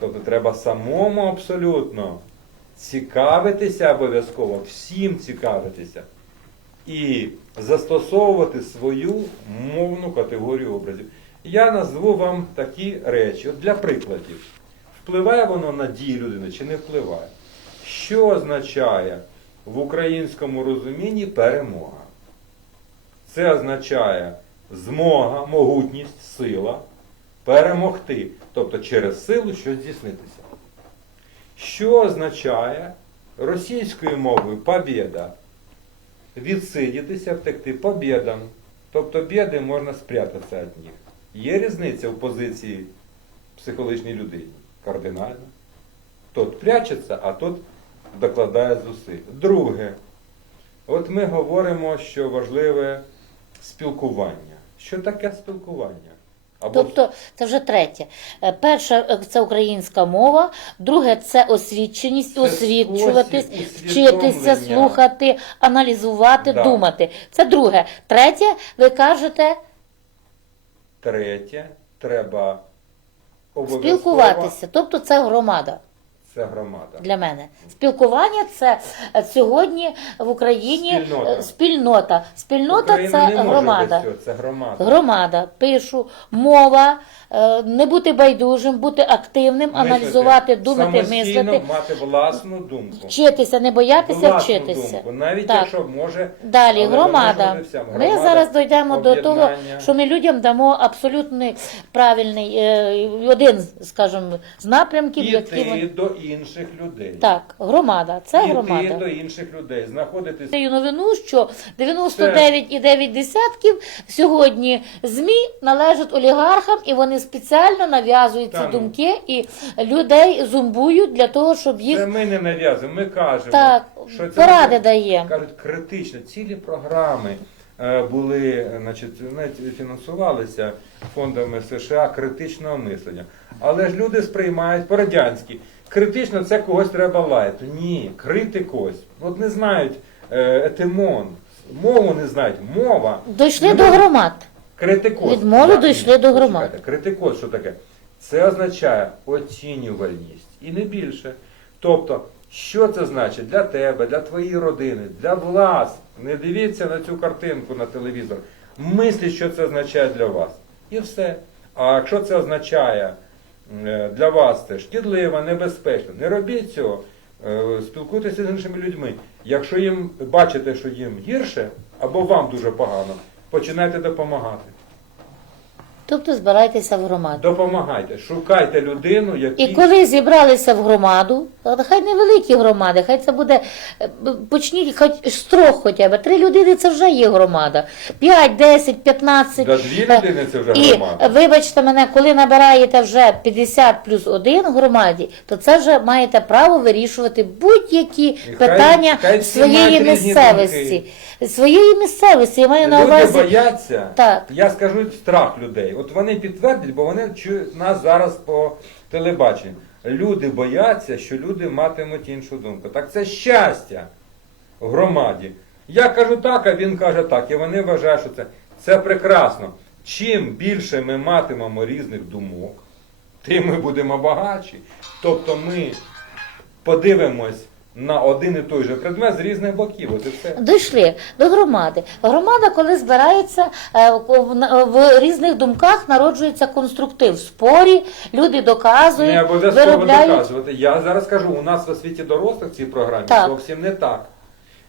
Тобто треба самому абсолютно цікавитися обов'язково, всім цікавитися і застосовувати свою мовну категорію образів. Я назву вам такі речі, от для прикладів. Впливає воно на дію людини чи не впливає? Що означає в українському розумінні перемога? Це означає змога, могутність, сила перемогти, тобто через силу щось здійснитися. Що означає російською мовою побєда? Відсидітися, втекти побєдам. Тобто біди можна спрятатися від них. Є різниця в позиції психологічній людині? Кардинально. Тот прячеться, а тот докладає зусиль. Друге, от ми говоримо, що важливе спілкування. Що таке спілкування? Або Тобто це вже третє. Е, Перше е, це українська мова, друге це освіченість, Це освічуватись, вчитися, слухати, аналізувати, Да. думати. Це друге. Третє, ви кажете, третє, треба обов'язково. спілкуватися. Тобто це громада Це громада. для мене. Спілкування це е, сьогодні в Україні Спільнота. е, спільнота. Спільнота Україна це не може громада. без цього, це громада. Громада, пишу, мова, е, не бути байдужим, бути активним, Мислити. аналізувати, думати, Самостійно мислити, мати власну думку. вчитися, не боятися власну вчитися. думку, навіть Так. якщо може. Далі, громада. вся. Ми зараз дійдемо до того, що ми людям дамо абсолютно правильний один, скажімо, з напрямків, які вони. до інших людей. Так, громада, це Іти громада. до інших людей, знаходитись. Цю новину, що 99,9 сьогодні ЗМІ належать олігархам, і вони спеціально нав'язують ці думки і людей зумбують для того, щоб їх Це ми не нав'язуємо, ми кажемо, так що це поради дуже- даємо. кажуть критично. Цілі програми е, були, значить, навіть фінансувалися фондами США критичного мислення. Але ж люди сприймають по-радянськи. Критично це когось треба лаяти. Ні, крити когось. От не знають е, етимон, мову не знають. Мова. Дійшли Не до громад. Критикоз. Від мови дійшли до почекайте, громад. Критикоз, що таке? Це означає оцінювальність і не більше. Тобто, що це значить для тебе, для твоєї родини, для вас? Не дивіться на цю картинку на телевізор. Мисліть, що це означає для вас. І все. А якщо це означає для вас це шкідливо, небезпечно, не робіть цього. Е, Спілкуйтеся з іншими людьми. Якщо їм бачите, що їм гірше, або вам дуже погано, починайте допомагати. Тобто збирайтеся в громаду. Допомагайте, шукайте людину, яку... І коли зібралися в громаду, хай невеликі громади, хай це буде, е, почніть хоч з трьох хоча б. Три людини це вже є громада. П'ять, десять, п'ятнадцять. Да, дві людини це вже І громада. вибачте мене, коли набираєте вже 50 плюс один в громаді, то це вже маєте право вирішувати будь-які питання хай своєї місцевості. Своєї місцевості, я маю на увазі. бояться, Так. я скажу страх людей. От вони підтвердять, бо вони чують нас зараз по телебаченню. Люди бояться, що люди матимуть іншу думку. Так це щастя в громаді. Я кажу так, а він каже так. І вони вважають, що це, це прекрасно. Чим більше ми матимемо різних думок, тим ми будемо багатші. Тобто ми подивимось на один і той же предмет з різних боків. От і все. Дійшли до громади. Громада, коли збирається е, в- в різних думках, народжується конструктив. В спорі люди доказують, Не обов'язково виробляють. доказувати. Я зараз кажу, у нас в освіті дорослих в цій програмі Так. зовсім не так.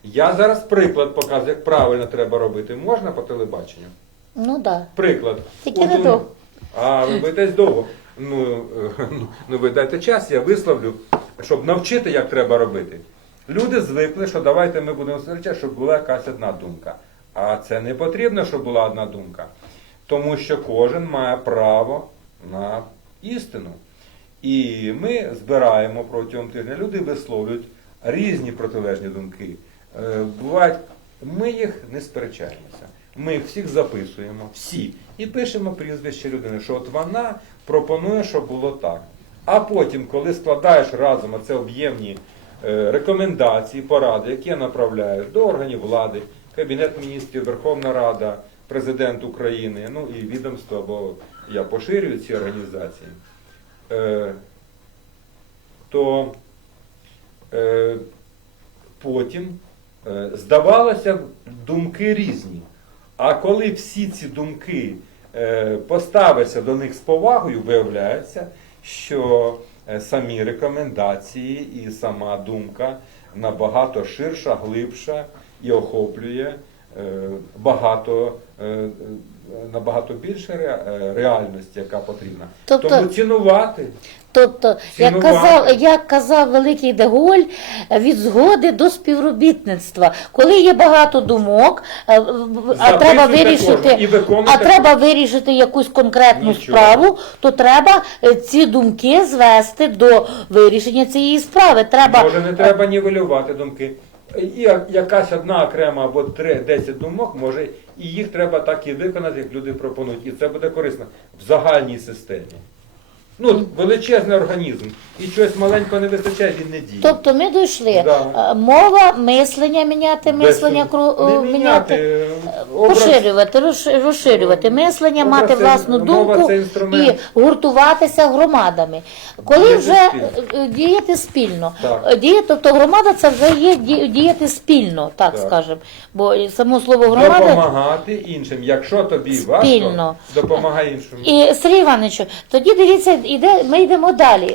Я зараз приклад показую, як правильно треба робити. Можна по телебаченню? Ну так. Да. Приклад. Тільки не у- довго. А, ви боїтесь довго. Ну, е, ну, ну ви дайте час, я висловлю, щоб навчити, як треба робити. Люди звикли, що давайте ми будемо зустрічати, щоб була якась одна думка. А це не потрібно, щоб була одна думка. Тому що кожен має право на істину. І ми збираємо протягом тижня. Люди висловлюють різні протилежні думки. Е, Бувають, ми їх не сперечаємося. Ми всіх записуємо, всі, і пишемо прізвище людини, що от вона пропонує, щоб було так. А потім, коли складаєш разом оце об'ємні е, рекомендації, поради, які я направляю до органів влади, Кабінет міністрів, Верховна Рада, Президент України, ну і відомство, бо я поширюю ці організації. Е, то е, потім здавалося, думки різні. А коли всі ці думки поставишся до них з повагою, виявляється, що е, самі рекомендації і сама думка набагато ширша, глибша і охоплює е, багато, е, набагато більше е, реальності, яка потрібна. Тобто- Тому цінувати. Тобто, як казав, як казав великий Деголь, від згоди до співробітництва. Коли є багато думок, е, а треба вирішити, а треба вирішити якусь конкретну Нічого. справу, то треба е, ці думки звести до вирішення цієї справи. Треба Може, не треба нівелювати думки. І якась одна окрема або три, 10 думок, може, і їх треба так і виконати, як люди пропонують. І це буде корисно в загальній системі. Ну, величезний організм. І чогось маленького не вистачає, він не діє. Тобто ми дійшли. Да. Е, Мова, мислення міняти, мислення кру- не е, міняти. е, образ- Поширювати, розширювати мислення, Образ мати це- власну мова думку це і гуртуватися громадами. Коли вже спільно. діяти спільно, Так. Діяти, тобто громада це вже є діяти спільно, так, Так. скажемо. Бо само слово громада. Допомагати іншим. Якщо тобі Спільно. важко, допомагай іншим. І Сергій Івановичу, тоді дивіться, іде, ми йдемо далі.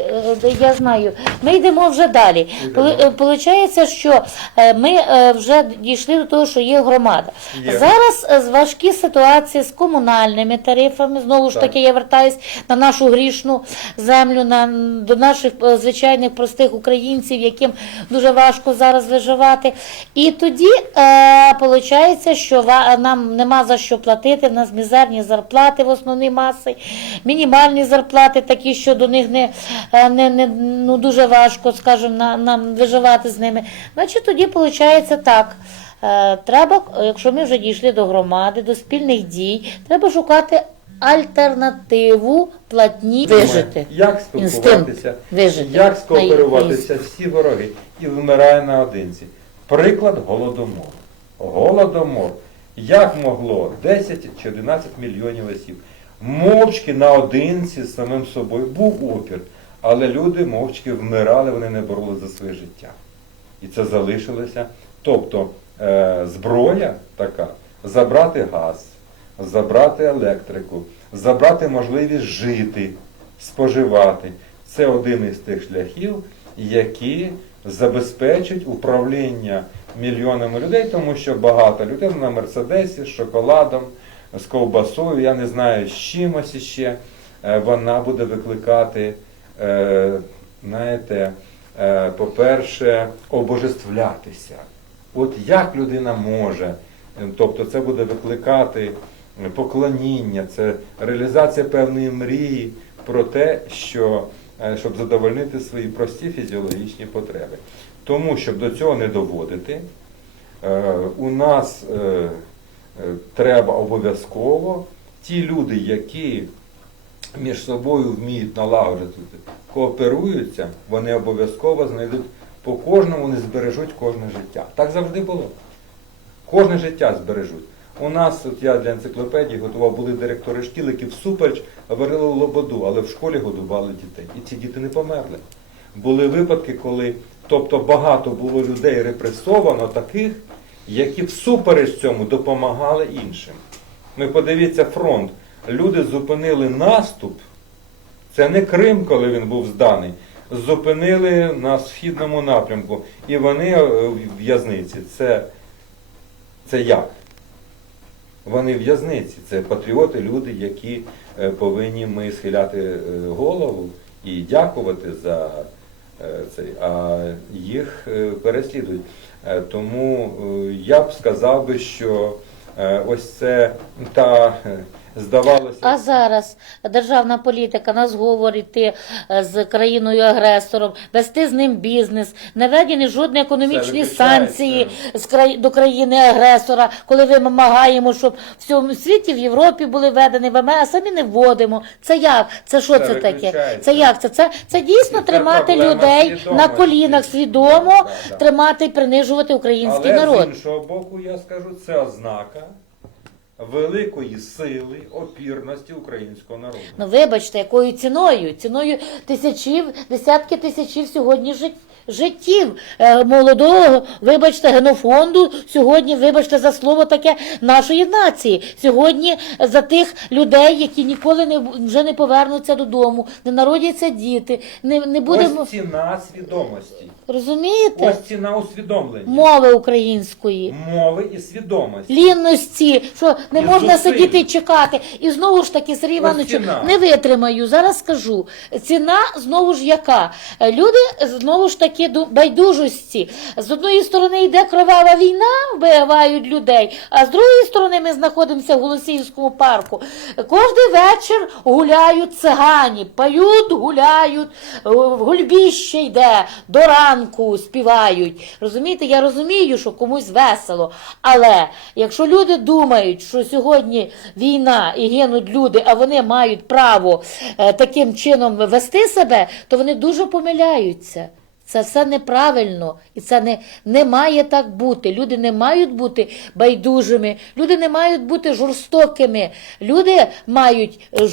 Е, Я знаю, ми йдемо вже далі. Е, Получається, що е, ми е, вже дійшли до того, що є громада. Є. Зараз е, важкі ситуації з комунальними тарифами. Знову ж Так. таки, я вертаюсь на нашу грішну землю, на до наших е, звичайних простих українців, яким дуже важко зараз виживати. І тоді е, виходить, що нам нема за що платити. В нас мізерні зарплати в основній маси, мінімальні зарплати такі, що до них не, е, не, не ну, дуже важко, скажімо, на, нам виживати з ними. Значить, тоді виходить так. Е, Треба, якщо ми вже дійшли до громади, до спільних дій, треба шукати альтернативу платні вижити. Як спілкуватися, вижити. як скооперуватися всі вороги і вмирає наодинці. Приклад голодомору. Голодомор. Як могло 10 чи 11 мільйонів осіб. Мовчки наодинці з самим собою був опір, але люди мовчки вмирали, вони не боролися за своє життя. І це залишилося. Тобто е, зброя така забрати газ, забрати електрику, забрати можливість жити, споживати. Це один із тих шляхів, які забезпечать управління мільйонами людей, тому що багато людей на Мерседесі з шоколадом, з ковбасою, я не знаю, з чимось іще, е, вона буде викликати, е, знаєте, е, по-перше, обожествлятися. От як людина може, тобто це буде викликати поклоніння, це реалізація певної мрії про те, що, щоб задовольнити свої прості фізіологічні потреби. Тому, щоб до цього не доводити, у нас треба обов'язково ті люди, які між собою вміють налагоджувати, кооперуються, вони обов'язково знайдуть по кожному, вони збережуть кожне життя. Так завжди було. Кожне життя збережуть. У нас, от я для енциклопедії готував, були директори шкіл, які всупереч варили лободу, але в школі годували дітей. І ці діти не померли. Були випадки, коли, тобто багато було людей репресовано таких, які всупереч цьому допомагали іншим. Ми подивіться фронт. Люди зупинили наступ. Це не Крим, коли він був зданий. Зупинили на східному напрямку. І вони е, в в'язниці. Це, це як? Вони в в'язниці. Це патріоти, люди, які е, повинні ми схиляти е, голову і дякувати за цей, а їх переслідують. Е, Тому е, я б сказав би, що е, ось це та здавалося. А зараз державна політика на зговор іти е, з країною-агресором, вести з ним бізнес, не введені жодні економічні санкції з край... до країни-агресора, коли ми вимагаємо, щоб в всьому світі, в Європі були введені в АМЕ, а самі не вводимо. Це як? Це що Це це, таке? Це як? Це, це, це дійсно Це тримати людей на колінах свідомо, Да, да, да. тримати і принижувати український Але народ. з іншого боку, я скажу, це ознака великої сили опірності українського народу. Ну вибачте, якою ціною? Ціною тисячів, десятки тисячів сьогодні жит- життів е, молодого, вибачте, генофонду, сьогодні, вибачте за слово таке нашої нації. Сьогодні за тих людей, які ніколи не вже не повернуться додому, не народяться діти, не, не будемо Ось ціна свідомості. розумієте Ось ціна усвідомлення. мови української. Мови і свідомості. Лінності, що не І можна зусиль. сидіти і чекати. І знову ж таки, Сергій Іванович, не витримаю. Зараз скажу. Ціна знову ж яка? Люди знову ж таки ду- байдужості. З одної сторони йде кровава війна, вбивають людей, а з другої сторони ми знаходимося в Голосіївському парку. Кожний вечір гуляють цигані, пають, гуляють, е, в гульбіще йде, до ранку співають. Розумієте, я розумію, що комусь весело. Але якщо люди думають, що сьогодні війна і гинуть люди, а вони мають право е, таким чином вести себе, то вони дуже помиляються. Це все неправильно, і це не, не має так бути. Люди не мають бути байдужими, люди не мають бути жорстокими. Люди мають е,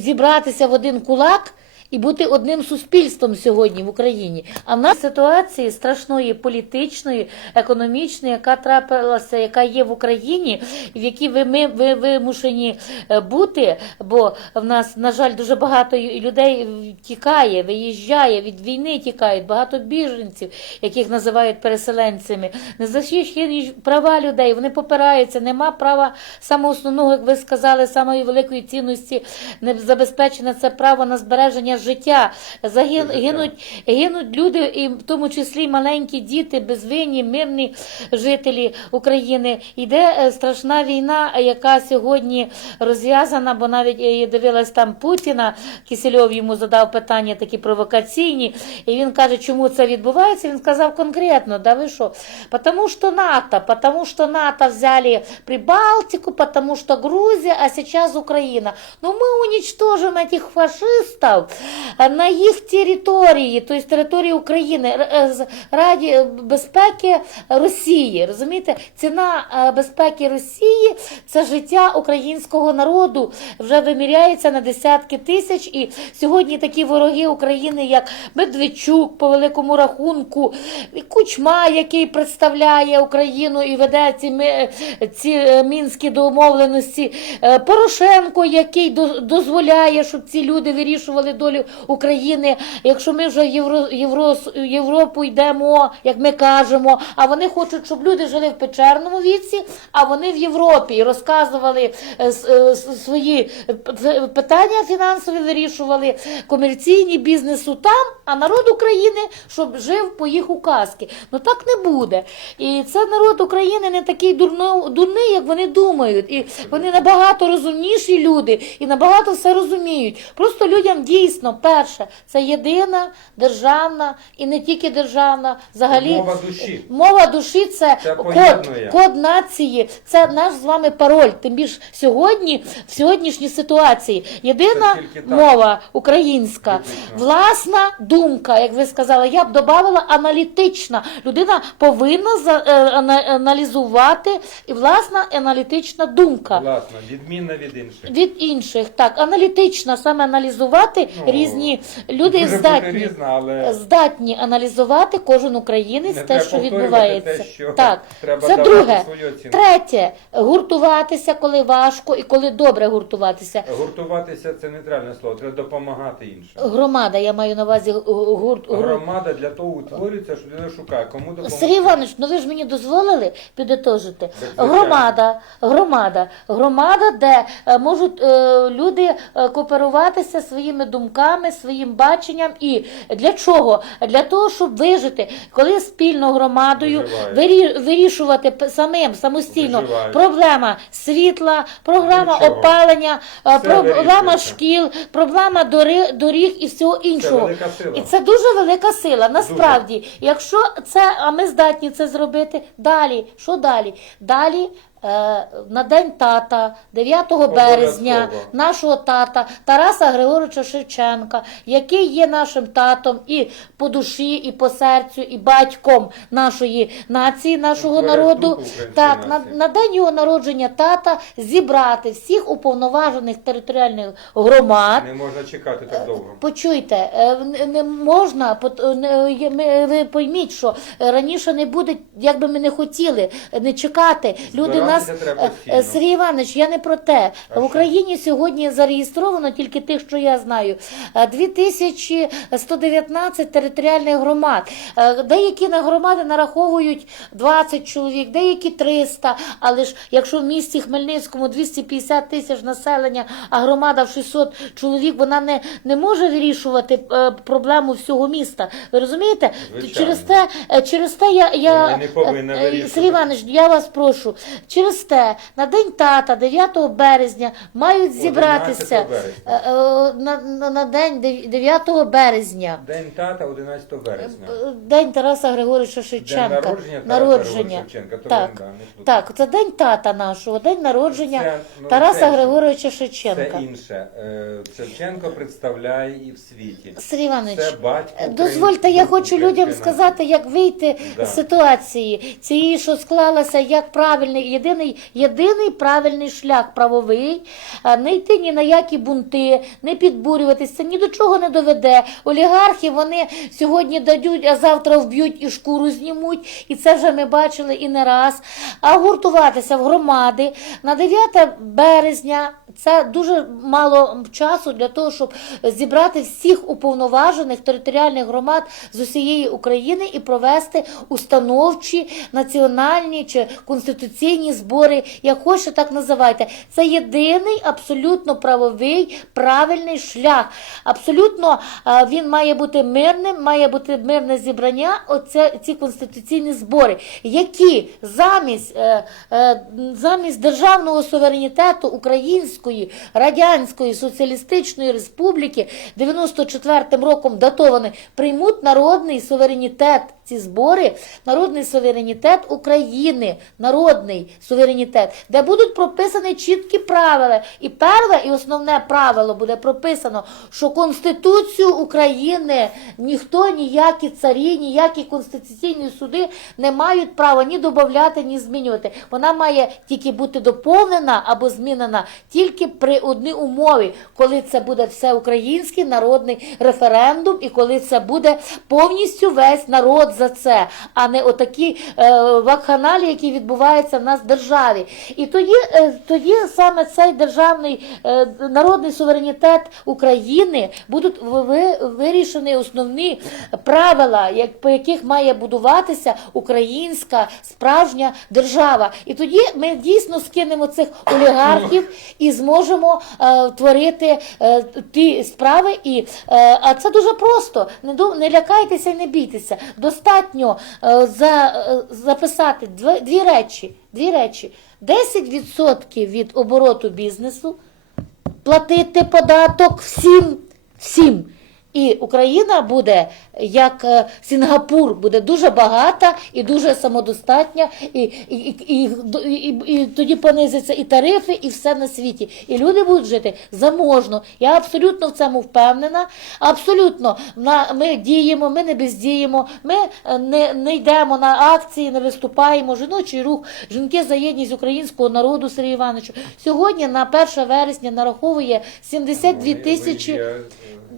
зібратися в один кулак і бути одним суспільством сьогодні в Україні. А в нас ситуації страшної політичної, економічної, яка трапилася, яка є в Україні, в якій ви ми ви вимушені е, бути. Бо в нас, на жаль, дуже багато людей тікає, виїжджає від війни, тікають багато біженців, яких називають переселенцями. Незахищені права людей, вони попираються. Нема права самого основного, як ви сказали, самої великої цінності не забезпечено це право на збереження життя. Загин, Життя. гинуть, гинуть люди, і в тому числі маленькі діти, безвинні, мирні жителі України. Йде е, страшна війна, яка сьогодні розв'язана, бо навіть е, я дивилась там Путіна, Кисельов йому задав питання такі провокаційні, і він каже, чому це відбувається. Він сказав конкретно, да ви що? Потому что НАТО, потому что НАТО взяли Прибалтику, потому что Грузия, а сейчас Украина. Но мы уничтожим этих фашистов э, на їх території, тобто території України, е, раді безпеки Росії. Розумієте, ціна е, безпеки Росії це життя українського народу вже виміряється на десятки тисяч. І сьогодні такі вороги України, як Медведчук, по великому рахунку, і Кучма, який представляє Україну і веде ці, ці е, мінські домовленості, е, Порошенко, який дозволяє, щоб ці люди вирішували долю України. Якщо ми вже Євро, Євро, Європу йдемо, як ми кажемо, а вони хочуть, щоб люди жили в печерному віці, а вони в Європі і розказували е, е, свої питання фінансові, вирішували комерційні бізнесу там, а народ України, щоб жив по їх указки. Ну так не буде. І це народ України не такий дурно, дурний, як вони думають. І вони набагато розумніші люди і набагато все розуміють. Просто людям дійсно, перше, це єдина державна і не тільки державна, взагалі Мова душі. Мова душі це, Це код, код нації, це наш з вами пароль. Тим більш сьогодні, в сьогоднішній ситуації, єдина мова українська, власна думка, як ви сказали, я б додавала аналітична. Людина повинна за, е, аналізувати і власна аналітична думка. Власне, відмінна від інших. Від інших, так, аналітична, саме аналізувати Ну, різні люди Може бути здатні. різна, але Здатні аналізувати кожен українець Не те, треба що повторювати відбувається. те, що так, треба це давати друге. свою оцінку. Третє гуртуватися, коли важко і коли добре гуртуватися. гуртуватися це нейтральне слово, треба допомагати іншим. Громада, я маю на увазі гу- гурт. гурт. Громада для того утворюється, що людина шукає, кому допомогти. Сергій Іванович, ну ви ж мені дозволили підітожити. Звичайно. Громада, громада, громада, де е, можуть е, люди е, кооперуватися своїми думками, своїм баченням. І для чого? Для того, щоб вижити, коли спільно громадою вирі- вирішувати самим самостійно Виживають. проблема світла, програма Нічого. опалення, е, Все проблема вирішується. шкіл, проблема дори- доріг і всього іншого. велика сила. І це дуже велика сила. Насправді, якщо це, а ми здатні це зробити, далі, що далі? Далі на день тата, 9 березня, Обов'язково. нашого тата Тараса Григоровича Шевченка, який є нашим татом і по душі, і по серцю, і батьком нашої нації, нашого народу. Так, на, на день його народження тата зібрати всіх уповноважених територіальних громад. Не можна чекати так довго. Почуйте, е, не- можна, ви пойміть, що е, раніше не буде, як би ми не хотіли, е, не чекати. Люди нас Е, е, Сергій Іванович, я не про те. А В? Україні сьогодні зареєстровано тільки тих, що я знаю, е, 2119 територіальних громад. Е, Деякі на громади нараховують 20 чоловік, деякі 300, але ж якщо в місті Хмельницькому 250 тисяч населення, а громада в 600 чоловік, вона не, не може вирішувати е, проблему всього міста. Ви розумієте? Звичайно. Через те, е, через те я, я е, е. Сергій Іванович, я вас прошу. Через те на день тата, 9 березня, мають зібратися березня. е, е, на, на, на день 9 березня. День тата 11 вересня. Е, День Тараса Григоровича Шевченка. День народження Тараса Народження. Григоровича Шевченка, то Так, він, да, так, це день тата нашого, день народження Це, ну, Тараса це- Григоровича Це інше. Е, Шевченко представляє і в світі. Сергій Іванович, Це батько е, дозвольте, я хочу людям сказати, як вийти Да. з ситуації цієї, що склалася як правильний, єдиний, єдиний правильний шлях правовий, е, не йти ні на які бунти, не підбурюватися, ні до чого не доведе. Олігархи вони сьогодні дадуть, а завтра вб'ють і шкуру знімуть, і це вже ми бачили і не раз. А гуртуватися в громади на 9 березня це дуже мало часу для того, щоб зібрати всіх уповноважених територіальних громад з усієї України і провести установчі національні чи конституційні збори, як хочете, так називайте. Це єдиний абсолютно правовий правильний шлях. Абсолютно е, він має бути мирним, має бути мирне зібрання. Оце ці конституційні збори, які замість, е, е, замість державного суверенітету Української Радянської Соціалістичної Республіки 94-м роком датовані, приймуть народний суверенітет. Ці збори, народний суверенітет України, народний суверенітет, де будуть прописані чіткі правила. І перше і основне правило буде прописано, що Конституцію України ніхто, ніякі царі, ніякі конституційні суди не мають права ні додати, ні змінювати. Вона має тільки бути доповнена або змінена тільки при одній умові, коли це буде всеукраїнський народний референдум, і коли це буде повністю весь народ за це, а не отакі е, вакханалії, які відбуваються в нас в державі. І тоді, е, тоді саме цей державний е, народний суверенітет України будуть ви- ви- вирішені основні правила, по яких має будуватися українська справжня держава. І тоді ми дійсно скинемо цих олігархів і зможемо творити ті справи. І, а це дуже просто. Не, не лякайтеся і не бійтеся. Достатньо е, за, е, записати дві, дві речі. Дві речі. 10% від обороту бізнесу платити податок всім, всім. І Україна буде, як е, Сінгапур, буде дуже багата і дуже самодостатня, і, і, і, і, і, і тоді понизяться і тарифи, і все на світі. І люди будуть жити заможно. Я абсолютно в цьому впевнена. Абсолютно На- ми діємо, ми не бездіємо, ми е, не, не йдемо на акції, не виступаємо. Жіночий рух, жінки за єдність українського народу, Сергій Івановичу. Сьогодні на 1 вересня нараховує 72 тисячі. Е,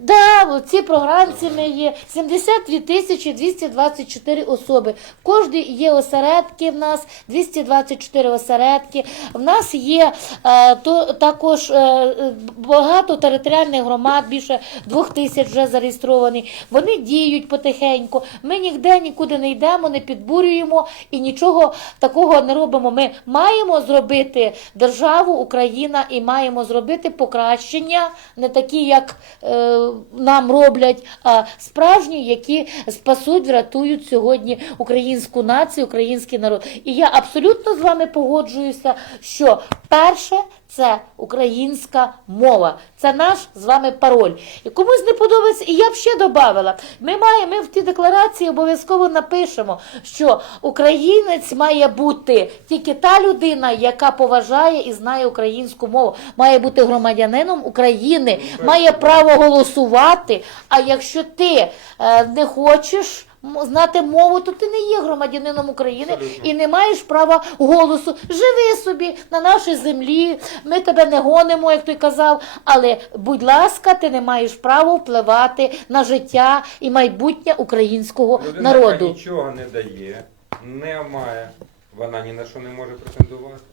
Да, цій програмці ми є 72 тисячі 224 особи. Кожній є осередки в нас, 224 осередки. В нас є е, то, також е, багато територіальних громад, більше двох тисяч вже зареєстровані. Вони діють потихеньку. Ми ніде нікуди не йдемо, не підбурюємо і нічого такого не робимо. Ми маємо зробити державу Україна і маємо зробити покращення, не такі, як е, нам роблять, а справжні, які спасуть, врятують сьогодні українську націю, український народ. І я абсолютно з вами погоджуюся, що перше це українська мова. Це наш з вами пароль. І комусь не подобається, і я б ще додавала. Ми маємо, ми в тій декларації обов'язково напишемо, що українець має бути тільки та людина, яка поважає і знає українську мову, має бути громадянином України, має право голосувати. А якщо ти е, не хочеш. Знати мову, то ти не є громадянином України Абсолютно. і не маєш права голосу. Живи собі на нашій землі. Ми тебе не гонимо, як той казав. Але, будь ласка, ти не маєш права впливати на життя і майбутнє українського Людина, яка народу. нічого не дає, не має, вона ні на що не може претендувати.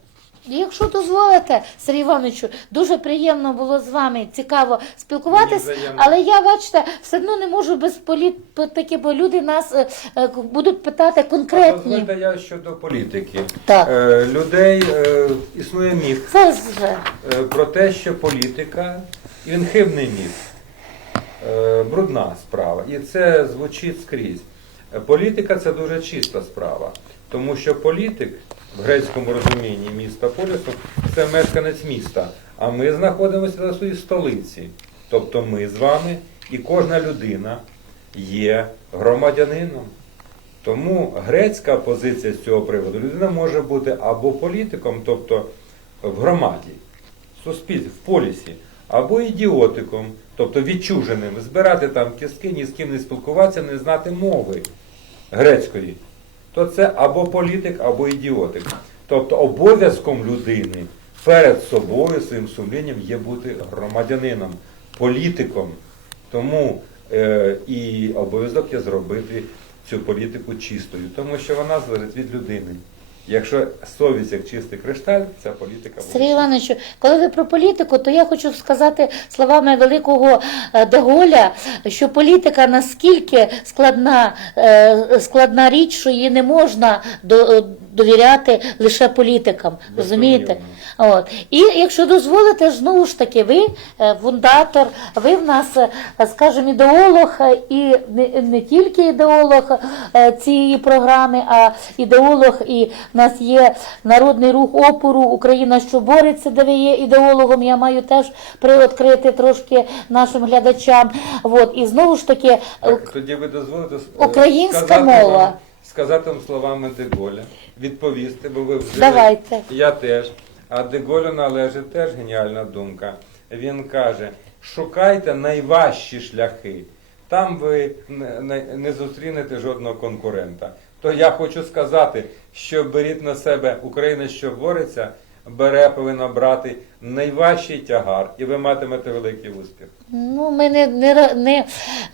Якщо дозволите, Сергій Івановичу, дуже приємно було з вами цікаво взаємно. але я, бачите, все одно не можу без політики, бо люди нас е, е, будуть питати конкретні. Дозвольте я щодо політики. Так. Е, людей е, існує міф Це вже е, про те, що політика і він хибний міф, е, брудна справа. І це звучить скрізь. Е, Політика це дуже чиста справа, тому що політик в грецькому розумінні міста полісу це мешканець міста. А ми знаходимося на своїй столиці. Тобто ми з вами і кожна людина є громадянином. Тому грецька позиція з цього приводу людина може бути або політиком, тобто в громаді, в суспільстві, в полісі, або ідіотиком, тобто відчуженим, збирати там кістки, ні з ким не спілкуватися, не знати мови грецької. То це або політик, або ідіотик. Тобто обов'язком людини перед собою, своїм сумлінням є бути громадянином, політиком. Тому е, і обов'язок є зробити цю політику чистою, тому що вона залежить від людини. Якщо совість як чистий кришталь, ця політика буде. Сергій Івановичу, коли ви про політику, то я хочу сказати словами великого е, Деголя, що політика наскільки складна, е, складна річ, що її не можна до- довіряти лише політикам. Розумієте? От. І якщо дозволите, знову ж таки, ви е, фундатор, ви в нас, е, скажімо, ідеолог, е, і не, не тільки ідеолог цієї програми, а ідеолог, і в нас є народний рух опору Україна, що бореться, де ви є ідеологом. Я маю теж приоткрити трошки нашим глядачам. От. І знову ж таки, Так, тоді ви дозволите Українська сказати мова. Вам, сказати вам словами Деголя, відповісти, бо ви вже Давайте. я теж. А Деголю належить теж геніальна думка. Він каже: шукайте найважчі шляхи. Там ви не, не, не зустрінете жодного конкурента. То я хочу сказати, що беріть на себе Україна, що бореться, бере, повинна брати найважчий тягар, і ви матимете великий успіх. Ну, ми не, не, не,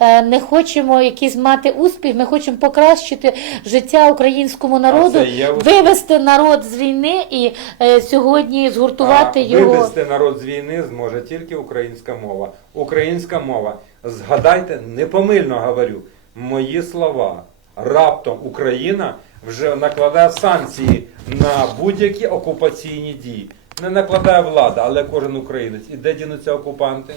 е, не хочемо якийсь мати успіх, ми хочемо покращити життя українському народу, вивести народ з війни і е, сьогодні згуртувати а його. Вивести народ з війни зможе тільки українська мова. Українська мова. Згадайте, непомильно говорю, мої слова. Раптом Україна вже накладає санкції на будь-які окупаційні дії. Не накладає влада, але кожен українець. І де дінуться окупанти?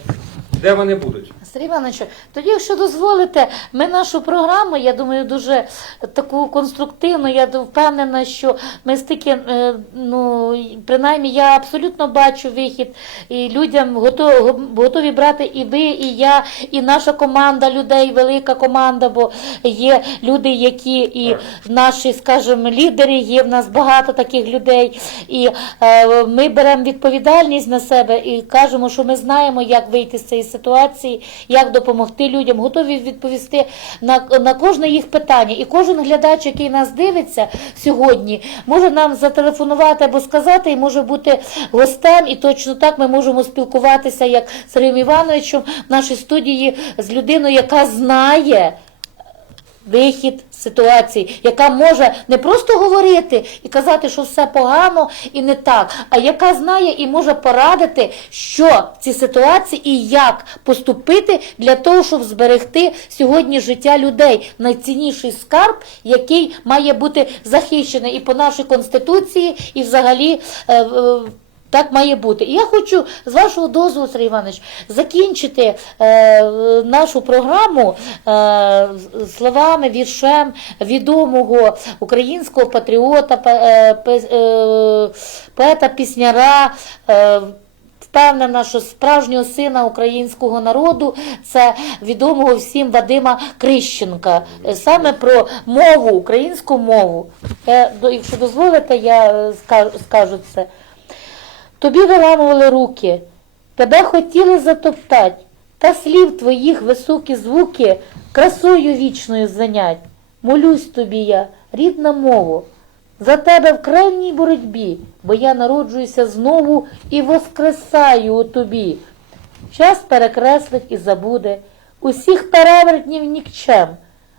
Де вони будуть? Сергій Іванович, тоді, якщо дозволите, ми нашу програму, я думаю, дуже таку конструктивну. Я впевнена, що ми стільки, е, ну принаймні, я абсолютно бачу вихід, і людям готові, готові брати і ви, і я, і наша команда людей, велика команда, бо є люди, які і наші, скажімо, лідери, є в нас багато таких людей. І е, ми беремо відповідальність на себе і кажемо, що ми знаємо, як вийти з цієї ситуації, як допомогти людям, готові відповісти на, на кожне їх питання. І кожен глядач, який нас дивиться сьогодні, може нам зателефонувати або сказати, і може бути гостем, і точно так ми можемо спілкуватися, як з Сергієм Івановичем в нашій студії з людиною, яка знає вихід ситуації, яка може не просто говорити і казати, що все погано і не так, а яка знає і може порадити, що в цій ситуації і як поступити для того, щоб зберегти сьогодні життя людей. Найцінніший скарб, який має бути захищений і по нашій конституції, і взагалі. е, е, Так має бути. І я хочу з вашого дозволу, Сергій Іванович, закінчити е, нашу програму е, словами, віршем відомого українського патріота, е, е, поета-пісняра. Е, Впевнена, що справжнього сина українського народу це відомого всім Вадима Крищенка. Е, Саме про мову, українську мову. Е, Якщо дозволите, я скажу це. Тобі виламували руки, тебе хотіли затоптать, та слів твоїх високі звуки красою вічною занять. Молюсь тобі я, рідна мову, за тебе в крайній боротьбі, бо я народжуюся знову і воскресаю у тобі. Час перекреслить і забуде усіх перевертнів нікчем,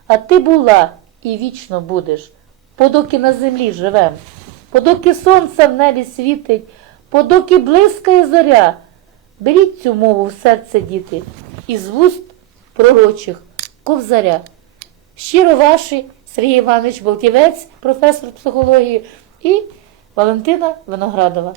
а ти була і вічно будеш, подоки на землі живем, подоки сонце в небі світить, подоки блискає зоря. Беріть цю мову в серце, діти, із вуст пророчих ковзаря. Щиро ваші Сергій Іванович Болтівець, професор психології, і Валентина Виноградова.